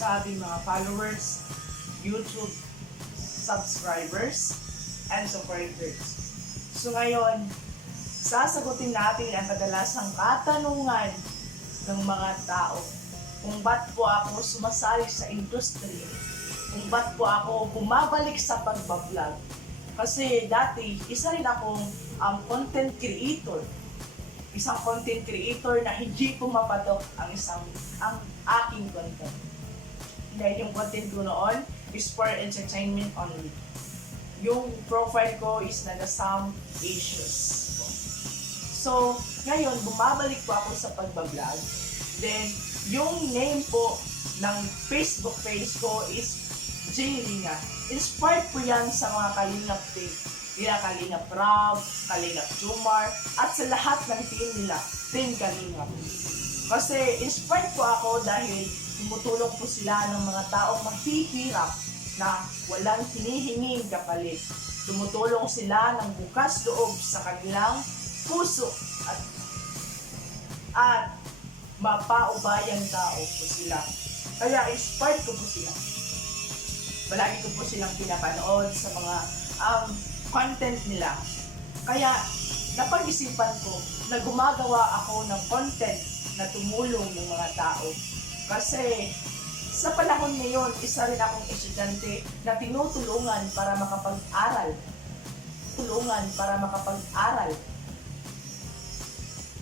sa ating mga followers, YouTube subscribers, and supporters. So ngayon, sasagutin natin ang kadalasang katanungan ng mga tao. Kung ba't po ako sumasali sa industriya? Kung ba't po ako bumabalik sa pagbablog? Kasi dati, isa rin akong content creator. Isang content creator na hindi pumapatok ang aking content. Dahil yung content ko noon is for entertainment only. Yung profile ko is naga-some issues. So, ngayon, bumabalik po ako sa pagbablog. Then, yung name po ng Facebook page ko is J. Linga. Inspired po yan sa mga Kalingap team. Nila Kalingap Rob, Kalingap Jumar, at sa lahat ng team nila, Team Kalingap. Kasi inspired po ako dahil tumutulong po sila ng mga taong mahihirap na walang hinihinging kapalit. Tumutulong sila ng bukas loob sa kanilang puso at mapaubayang tao po sila. Kaya inspired ko po sila. Palagi ko po silang pinapanood sa mga content nila. Kaya napag-isipan ko na gumagawa ako ng content na tumulong ng mga tao. Kasi sa panahon ngayon, isa rin akong estudyante na tinutulungan para makapag-aral.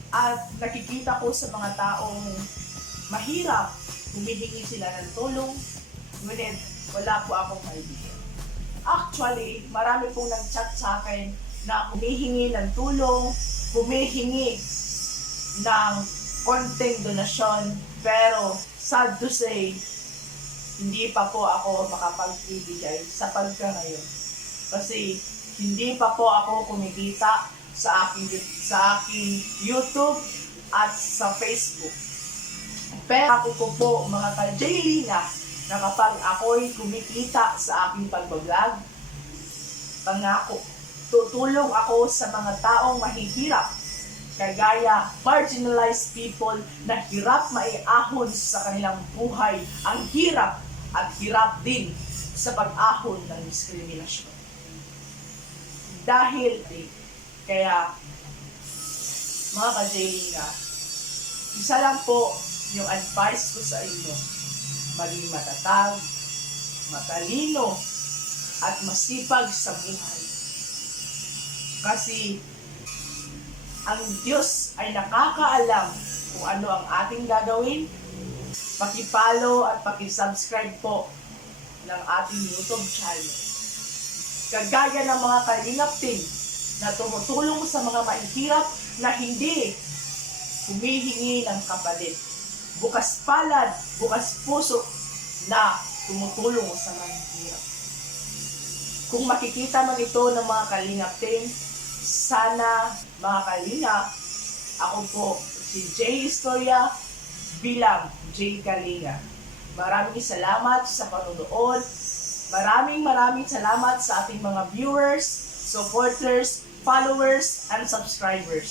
At nakikita ko sa mga taong mahirap, humihingi sila ng tulong, ngunit wala po akong maibigay. Actually, marami pong nag-chat sa akin na humihingi ng tulong, humihingi ng konting donasyon, pero sad to say, hindi pa po ako makapagbibigay sa pagka-ngayon. Kasi hindi pa po ako kumikita sa aking YouTube at sa Facebook. Pero ako po mga ka-J-Linga na kapag ako'y kumikita sa aking pagbablog, pangako, tutulong ako sa mga taong mahihirap, kagaya marginalized people na hirap maiahon sa kanilang buhay, ang hirap at hirap din sa pag-ahon ng diskriminasyon. Dahil kaya, mga ka-J-Linga, isa lang po yung advice ko sa inyo, maging matatag, matalino, at masipag sa buhay. Kasi, ang Diyos ay nakakaalam kung ano ang ating gagawin. Paki-follow at paki-subscribe po ng ating YouTube channel. Kagaya ng mga Kalingap team na tumutulong sa mga mahihirap na hindi humihingi ng kapalit. Bukas palad, bukas puso na tumutulong sa mahihirap. Kung makikita man ito ng mga Kalingap team, sana mga Kalingap, ako po si J. Historia bilang J. Kalinga. Maraming salamat sa panonood. Maraming salamat sa ating mga viewers, supporters, followers, and subscribers.